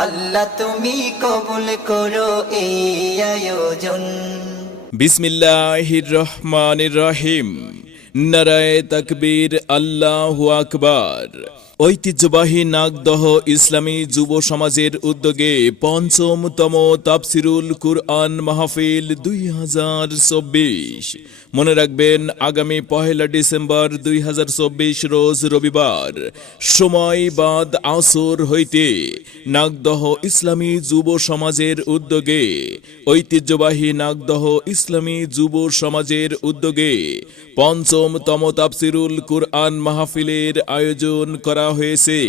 আল্লাহ তুমি কবুল করো এই আয়োজন। বিসমিল্লাহির রহমানির রহিম। নারায়ে তাকবীর, আল্লাহু আকবার। ঐতিহ্যবাহী নাগদহ ইসলামী যুব সমাজের উদ্যোগে পঞ্চমতম তাফসিরুল কুরআন মাহফিল 2024। মনে রাখবেন, আগামী 1 ডিসেম্বর 2024 রোজ রবিবার সময় বাদ আসর হইতে নাগদহ ইসলামী যুব সমাজের উদ্যোগে ঐতিহ্যবাহী নাগদহ ইসলামী যুব সমাজের উদ্যোগে পঞ্চমতম তাফসিরুল কুরআন মাহফিলের আয়োজন করা হয়েছে।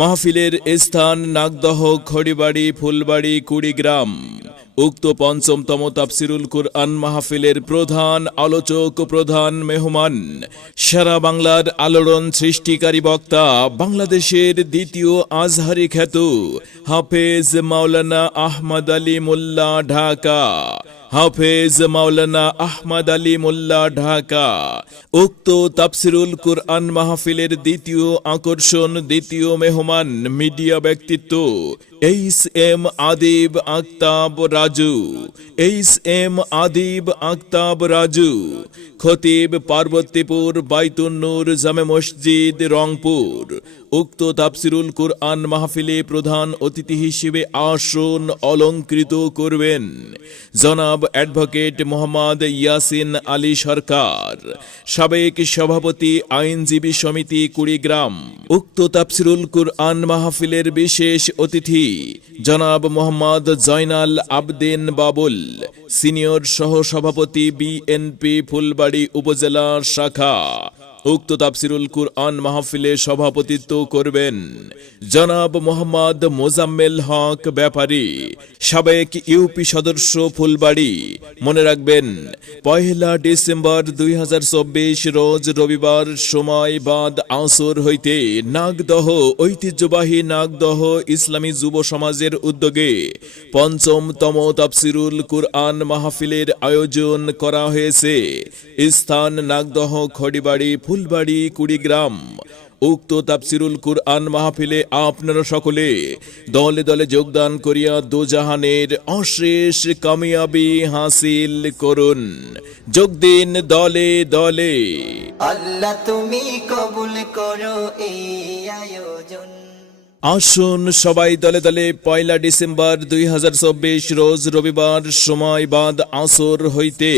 মাহফিলের স্থান নাগদহ খড়িবাড়ি ফুলবাড়ি কুড়িগ্রাম। উক্ত পঞ্চমতম তাফসিরুল কুরআন মাহফিলের প্রধান আলোচক ও প্রধান মেহমান সারা বাংলার আলোড়ন সৃষ্টিকারী বক্তা, বাংলাদেশের দ্বিতীয় আজহারি খ্যাত হাফেজ মাওলানা আহমদ আলী মোল্লা, ঢাকা। হাফেজ মাওলানা আহমদ আলী মোল্লা, ঢাকা। উক্ত তাফসিরুল কুরআন মাহফিলের দ্বিতীয় আকর্ষণ, দ্বিতীয় মেহমান মিডিয়া ব্যক্তিত্ব এইচ.এম. আদিব আক্তাব রাজু। এইচ.এম. আদিব আক্তাব রাজু, খতিব, পার্বতীপুর বাইতুন নূর জামে মসজিদ, রংপুর। উক্ত তাফসিরুল কুরআন মাহফিলে প্রধান অতিথি হিসেবে আসন অলংকৃত করবেন জনাব অ্যাডভোকেট মোহাম্মদ ইয়াসিন আলী সরকার, সাবেক সভাপতি আইনজীবী সমিতি কুড়িগ্রাম। উক্ত তাফসিরুল কুরআন মাহফিলের বিশেষ অতিথি জনাব মোহাম্মদ জয়নাল আবদিন বাবুল, সিনিয়র সহ সভাপতি বিএনপি ফুলবাড়ি উপজেলা শাখা। উক্ত তাফসিরুল কুরআন মাহফিলে সভাপতিত্ব করবেন জনাব মোহাম্মদ মোজাম্মেল হক ব্যাপারী, সাবেক ইউপি সদস্য ফুলবাড়ি। মনে রাখবেন, 1 ডিসেম্বর 2024 রোজ রবিবার সময় বাদ আসর হইতে নাগদহ ঐতিহ্যবাহী নাগদহ ইসলামী যুব সমাজের উদ্যোগে পঞ্চমতম তাফসিরুল কুরআন মাহফিলের আয়োজন করা হয়েছে। স্থান নাগদহ খড়িবাড়ি ফুলবাড়ি কুড়িগ্রাম। উক্ত তাফসিরুল কুরআন মাহফিলে আপনারা সকলে দলে দলে যোগদান করিয়া দোজাহানের অশেষ কামিয়াবি হাসিল করুন। যোগ দিন দলে দলে। আল্লাহ তুমি কবুল করো এই আয়োজন। আসুন সবাই দলে দলে 1 ডিসেম্বর 2024 রোজ রবিবার সময় বাদ আসর হইতে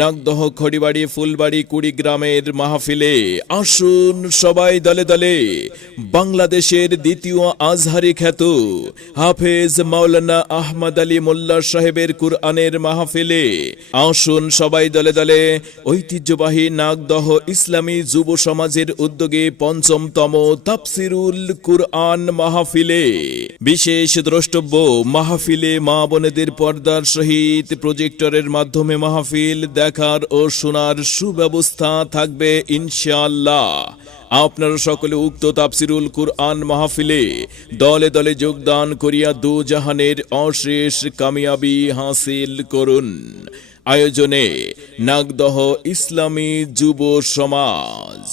নাগদহ খড়িবাড়ি ফুলবাড়ি কুড়িগ্রামের মাহফিলে আসুন সবাই দলে দলে। বাংলাদেশের দ্বিতীয় আজহারি খ্যাত হাফেজ মাওলানা আহমদ আলী মোল্লা সাহেবের কুরআনের মাহফিলে আসুন সবাই দলে দলে। ঐতিহ্যবাহী নাগদহ ইসলামী যুব সমাজের উদ্যোগে পঞ্চমতম তাফসিরুল কুরআন মাহফিলে বিশেষ দ্রষ্টব্য, মাহফিলে মা বোনেদের পর্দার সহিত প্রজেক্টরের মাধ্যমে মাহফিল দেখার ও শোনার সুব্যবস্থা থাকবে ইনশাআল্লাহ। আপনারা সকলে উক্ত তাফসিরুল কুরআন মাহফিলে দলে দলে যোগদান করিয়া দুজাহানের অশেষ কামিয়াবি হাসিল করুন। আয়োজনে নাগদহ ইসলামী যুব সমাজ।